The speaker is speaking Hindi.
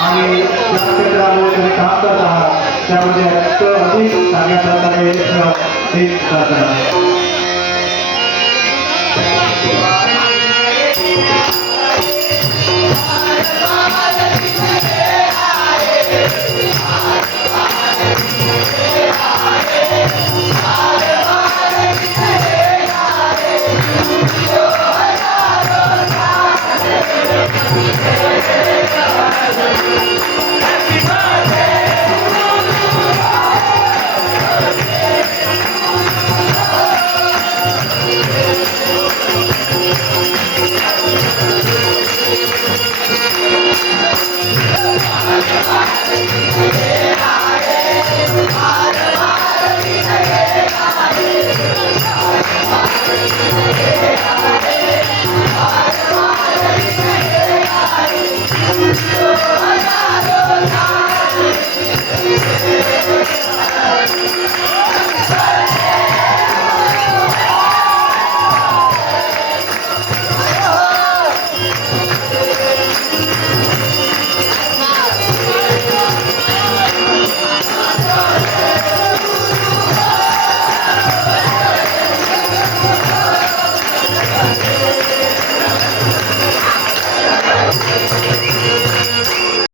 आणि ज्या काम करत आहात त्यामध्ये अधिक चांगल्या प्रकारे हे करतात